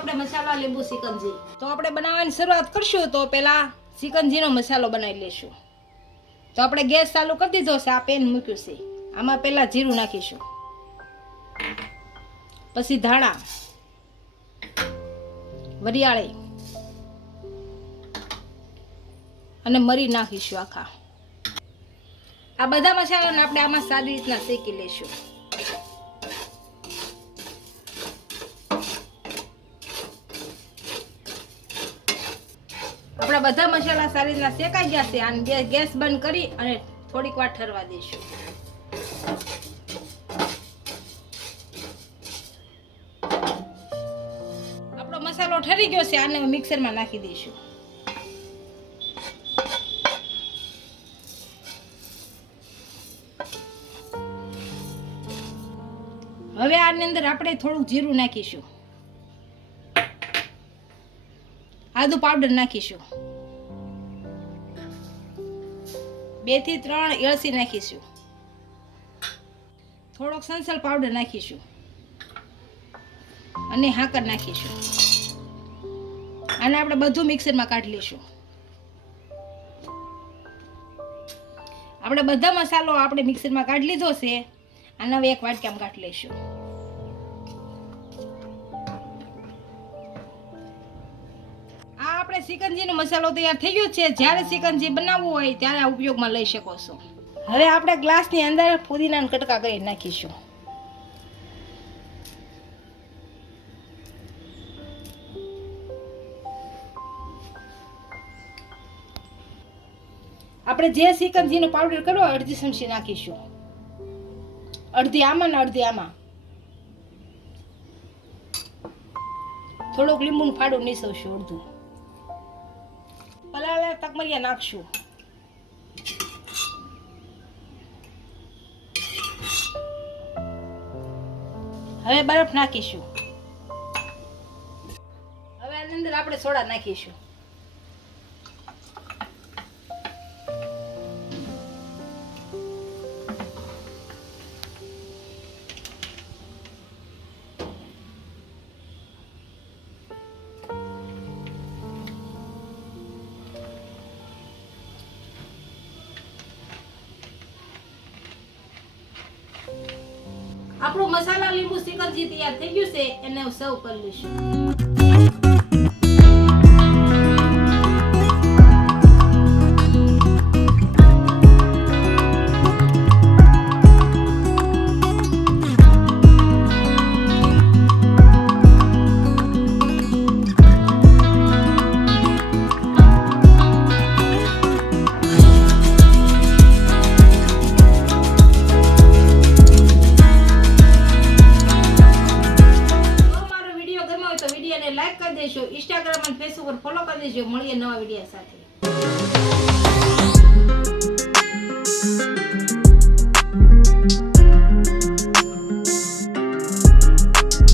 આપણે મસાલા લીંબુ સિકંજી. તો આપણે બનાવવાની શરૂઆત કરશું તો પહેલા સિકંજીનો મસાલો બનાવી લેશું. તો આપણે ગેસ ચાલુ કરી દીધો છે, આ પેન મૂક્યું છે. આમાં પહેલા જીરું નાખીશું, પછી ધાણા, વરિયાળી અને મરી નાખીશું આખા. આ બધા મસાલાને આપણે આમાં સારી રીતના શેકી લેશું. આપણા બધા મસાલા સારી રીતના શેકાઈ ગયા છે. આને ગેસ બંધ કરી અને થોડીક વાર ઠરવા દઈશું. આપણો મસાલો ઠરી ગયો છે, આને મિક્સરમાં નાખી દઈશું. હવે આની અંદર આપણે થોડુંક જીરું નાખીશું, આદુ પાવડર નાખીશું, 2 થી 3 એલચી નાખીશું, થોડોક સંચળ પાવડર નાખીશું અને હાકર નાખીશું. આને આપણે બધું મિક્સરમાં કાઢી લઈશું. આપણે બધા મસાલો આપણે મિક્સરમાં કાઢી લીધો છે. આને હવે એક વાટકામાં કાઢી લઈશું. આ આપણે સિકંજીનો મસાલો તૈયાર થઈ ગયો છે. જ્યારે સિકંજી બનાવવું હોય ત્યારે આ ઉપયોગમાં લઈ શકો છો. હવે આપણે ગ્લાસની અંદર ફુદીનાના કટકા કરી નાખીશું. આપણે જે સિકંજીનો પાવડર કર્યો અડધી ચમચી નાખીશું, અડધી આમાં ને અડધી આમાં. થોડુંક લીંબુનું ફાડું નીસવશું, અડધું પલાળેલા તકમરિયા નાખશું. હવે બરફ નાખીશું. હવે આની અંદર આપણે સોડા નાખીશું. આપણો મસાલા લીંબુ સિકંજી તૈયાર થઈ ગયું છે. એને સર્વ કરી લઈશું. લાઈક કરી દેજો, ઇન્સ્ટાગ્રામ અને ફેસબુક પર ફોલો કરી દેજો. મળીએ નવા વિડીયો સાથે.